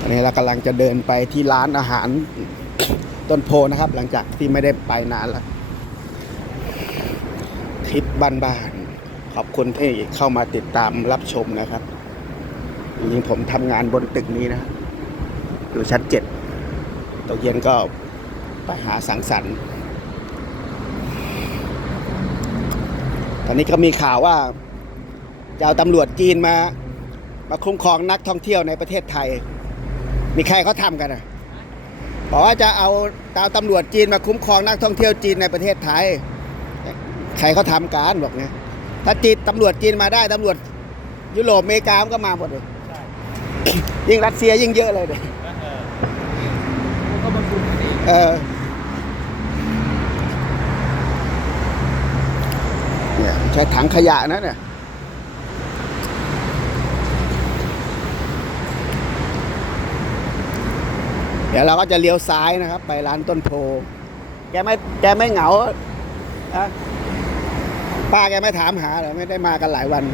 ตอนนี้เรากำลังจะเดินไปที่ร้านอาหารต้นโพนะครับ หลังจากที่ไม่ได้ไปนานแล้วทริปบ้านๆขอบคุณที่เข้ามาติดตามรับชมนะครับจริงๆผมทำงานบนตึกนี้นะอยู่ชั้นเจ็ดตกเย็นก็ไปหาสังสรรค์ ตอนนี้ก็มีข่าวว่าจะเอาตำรวจจีนมา มาคุ้มครองนักท่องเที่ยวในประเทศไทย มีใครเขาทำกันอะบอกว่าจะเอาตามตำรวจจีนมาคุ้มครองนักท่องเที่ยวจีนในประเทศไทย ใครเขาทำการบอกเนี่ยถ้าจีนตำรวจจีนมาได้ตำรวจยุโรปอเมริกามันก็มาหมดเลยยิ่งรัสเซียยิ่งเยอะเลยเนี่ยก็มาคุมสิเออเนี่ยใช้ถังขยะนะเนี่ย เดี๋ยวเราก็จะเลี้ยวซ้ายนะครับ ไปร้านต้นโพ แกไม่แกไม่เหงาอะป้าแกไม่ถามหาเหรอไม่ได้มากันหลายวัน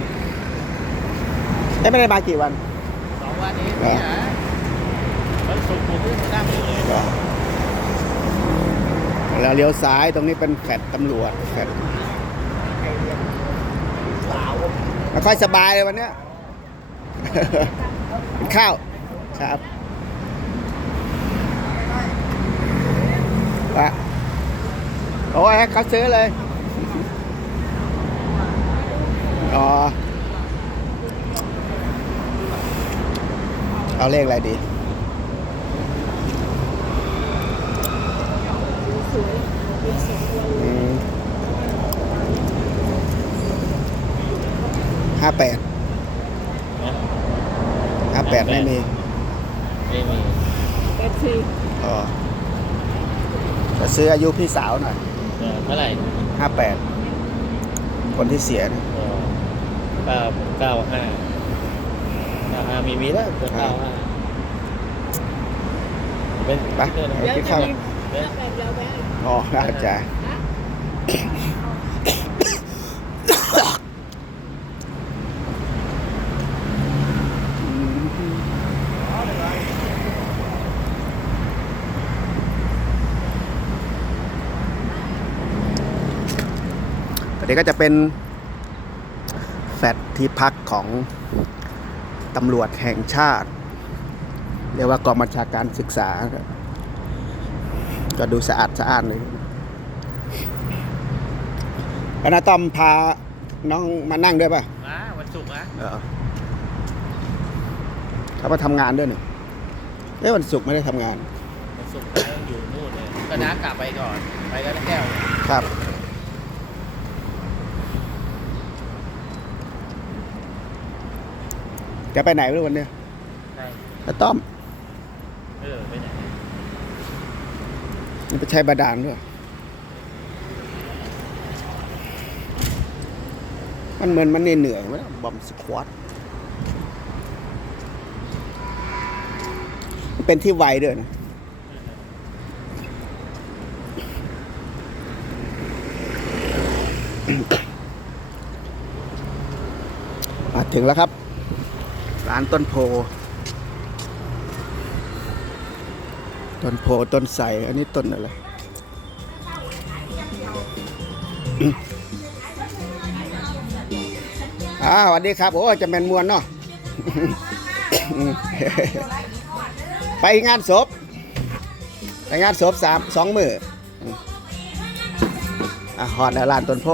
แกไม่ได้มากี่วันสองวันนี้เนี่ยวันศุกร์ผมเพิ่งมานั่งอยู่เลยก็แล้วเลี้ยวซ้ายตรงนี้เป็นแฟลตตำรวจแฟลตไม่ค่อยสบายเลยวันเนี้ยกินข้าวครับ ว่าโอ้ยให้เขาซื้อเลย อ๋อ เอาเลขอะไรดีห้าแปดห้าแปดไม่มี ไม่มีเอฟซีอ๋อ จะซื้ออายุพี่สาวหน่อยเออเท่าไหร่ห้าแปดคนที่เสียนะเออเก้าเก้าห้าเก้าห้ามีมีแล้วเก้าห้าเป็นไปเพื่อนเอาเดี๋ยวกินจะข้าวมีเรื่องแบบเดียวไหมอ๋อน่าจะอั นนี้ก็จะเป็นแฟลตที่พักของตำรวจแห่งชาติ เรียกว่ากองบัญชาการศึกษา ก็ดูสะอาดสะอาดเลยแล้วนาต้อมพาน้องมานั่งด้วยป่ะ มาวันศุกร์นะเออเขามาทำงานด้วยเนี่ยเอ้ยวันศุกร์ไม่ได้ทำงาน วันศุกร์ไปอยู่นู่นเลยก็น้ากลับไปก่อน ไปกันแก้ว ครับ จะไปไหนไม่รู้วันเนี้ยใช่นาต้อมเออไปไหนมันไปใช้บาดาลด้วย มันเหมือนมันเหนื่อยๆไหมบอมสควอตมันเป็นที่ไวด้วยนะมาถึงแล้วครับ ร้านต้นโพ ต้นโพต้นไทรอันนี้ต้นอะไรอืมอ่าสวัสดีครับ โอ้จะแมนมวนเนาะ ไปงานศพ ไปงานศพสามสองมืออะหอดแล้วลานต้นโพ